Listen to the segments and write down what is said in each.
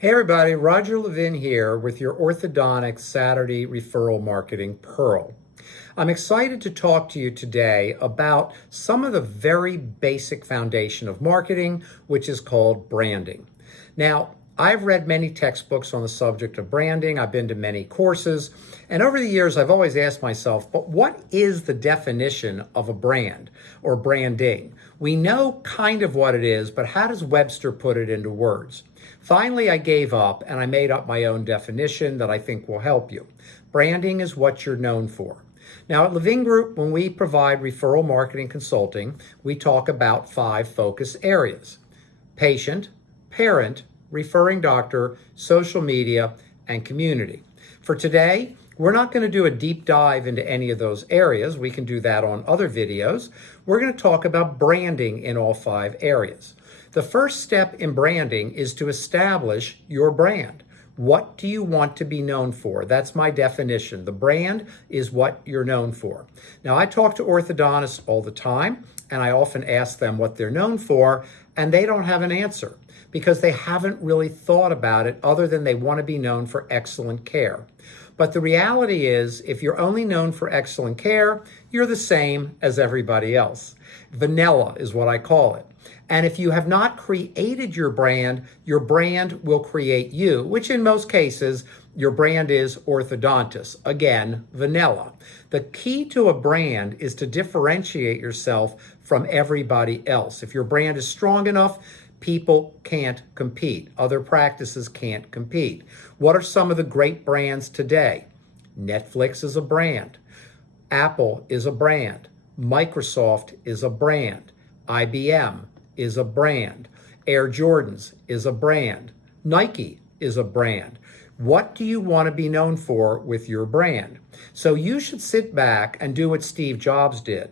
Hey everybody, Roger Levin here with your Orthodontic Saturday Referral Marketing Pearl. I'm excited to talk to you today about some of the very basic foundation of marketing, which is called branding. Now, I've read many textbooks on the subject of branding. I've been to many courses, and over the years, I've always asked myself, but what is the definition of a brand or branding? We know kind of what it is, but how does Webster put it into words? Finally, I gave up and I made up my own definition that I think will help you. Branding is what you're known for. Now at Levin Group, when we provide referral marketing consulting, we talk about 5 focus areas: patient, parent, referring doctor, social media, and community. For today, we're not going to do a deep dive into any of those areas. We can do that on other videos. We're going to talk about branding in all 5 areas. The first step in branding is to establish your brand. What do you want to be known for? That's my definition. The brand is what you're known for. Now, I talk to orthodontists all the time, and I often ask them what they're known for, and they don't have an answer because they haven't really thought about it other than they want to be known for excellent care. But the reality is, if you're only known for excellent care, you're the same as everybody else. Vanilla is what I call it. And if you have not created your brand will create you, which in most cases, your brand is orthodontist. Again, vanilla. The key to a brand is to differentiate yourself from everybody else. If your brand is strong enough, people can't compete. Other practices can't compete. What are some of the great brands today? Netflix is a brand. Apple is a brand. Microsoft is a brand. IBM is a brand. Air Jordans is a brand. Nike is a brand. What do you want to be known for with your brand? So you should sit back and do what Steve Jobs did.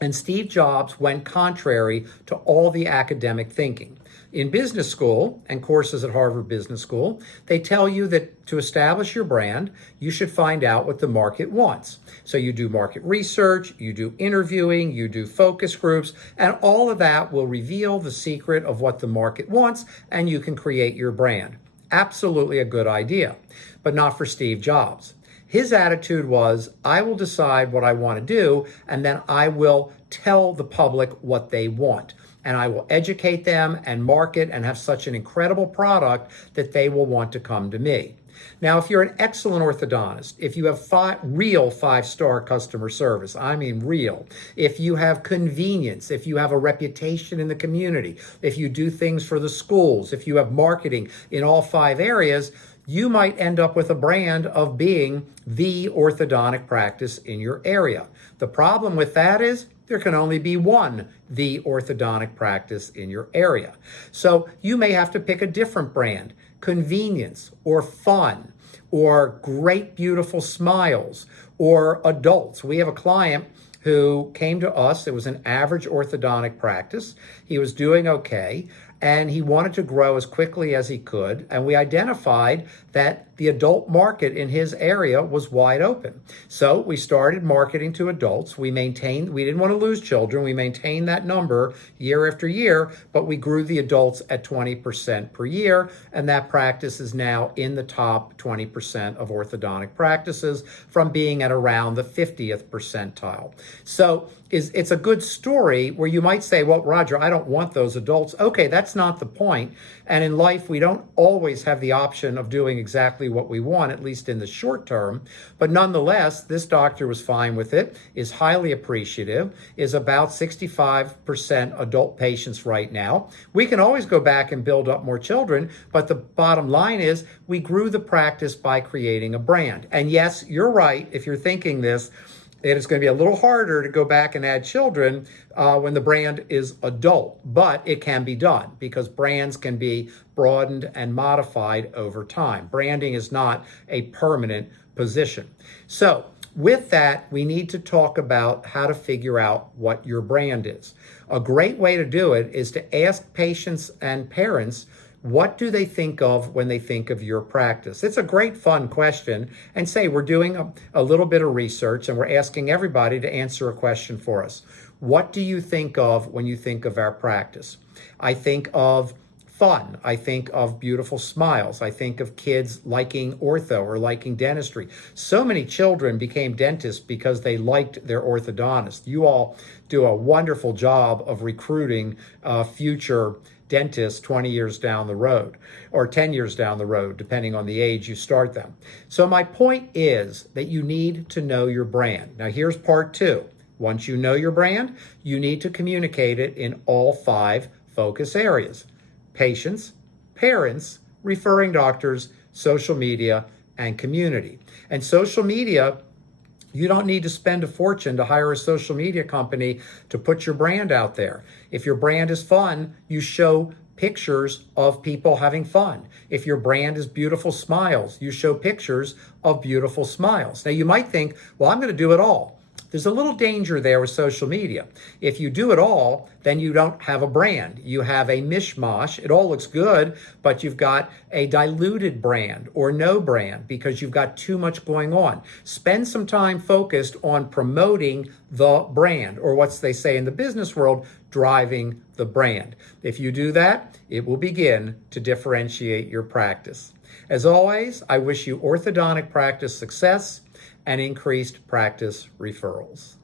And Steve Jobs went contrary to all the academic thinking. In business school and courses at Harvard Business School, they tell you that to establish your brand, you should find out what the market wants. So you do market research, you do interviewing, you do focus groups, and all of that will reveal the secret of what the market wants, and you can create your brand. Absolutely a good idea, but not for Steve Jobs. His attitude was, I will decide what I want to do, and then I will tell the public what they want. And I will educate them and market and have such an incredible product that they will want to come to me. Now, if you're an excellent orthodontist, if you have real 5-star customer service, I mean real, if you have convenience, if you have a reputation in the community, if you do things for the schools, if you have marketing in all 5 areas, you might end up with a brand of being the orthodontic practice in your area. The problem with that is there can only be one the orthodontic practice in your area. So you may have to pick a different brand, convenience or fun or great beautiful smiles or adults. We have a client who came to us. It was an average orthodontic practice. He was doing okay, and he wanted to grow as quickly as he could. And we identified that the adult market in his area was wide open. So we started marketing to adults. We didn't want to lose children. We maintained that number year after year, but we grew the adults at 20% per year. And that practice is now in the top 20% of orthodontic practices from being at around the 50th percentile. So it's a good story where you might say, well, Roger, I don't want those adults. Okay, that's not the point. And in life, we don't always have the option of doing exactly what we want, at least in the short term. But nonetheless, this doctor was fine with it, is highly appreciative, is about 65% adult patients right now. We can always go back and build up more children, but the bottom line is we grew the practice by creating a brand. And yes, you're right. If you're thinking this, it is going to be a little harder to go back and add children when the brand is adult, but it can be done because brands can be broadened and modified over time. Branding is not a permanent position. So with that, we need to talk about how to figure out what your brand is. A great way to do it is to ask patients and parents, what do they think of when they think of your practice? It's a great fun question. And say we're doing a little bit of research and we're asking everybody to answer a question for us. What do you think of when you think of our practice? I think of fun. I think of beautiful smiles. I think of kids liking ortho or liking dentistry. So many children became dentists because they liked their orthodontist. You all do a wonderful job of recruiting future dentists 20 years down the road or 10 years down the road, depending on the age you start them. So my point is that you need to know your brand. Now here's part two. Once you know your brand, you need to communicate it in all 5 focus areas: patients, parents, referring doctors, social media, and community. And social media, you don't need to spend a fortune to hire a social media company to put your brand out there. If your brand is fun, you show pictures of people having fun. If your brand is beautiful smiles, you show pictures of beautiful smiles. Now you might think, well, I'm going to do it all. There's a little danger there with social media. If you do it all, then you don't have a brand. You have a mishmash. It all looks good, but you've got a diluted brand or no brand because you've got too much going on. Spend some time focused on promoting the brand, or what they say in the business world, driving the brand. If you do that, it will begin to differentiate your practice. As always, I wish you orthodontic practice success and increased practice referrals.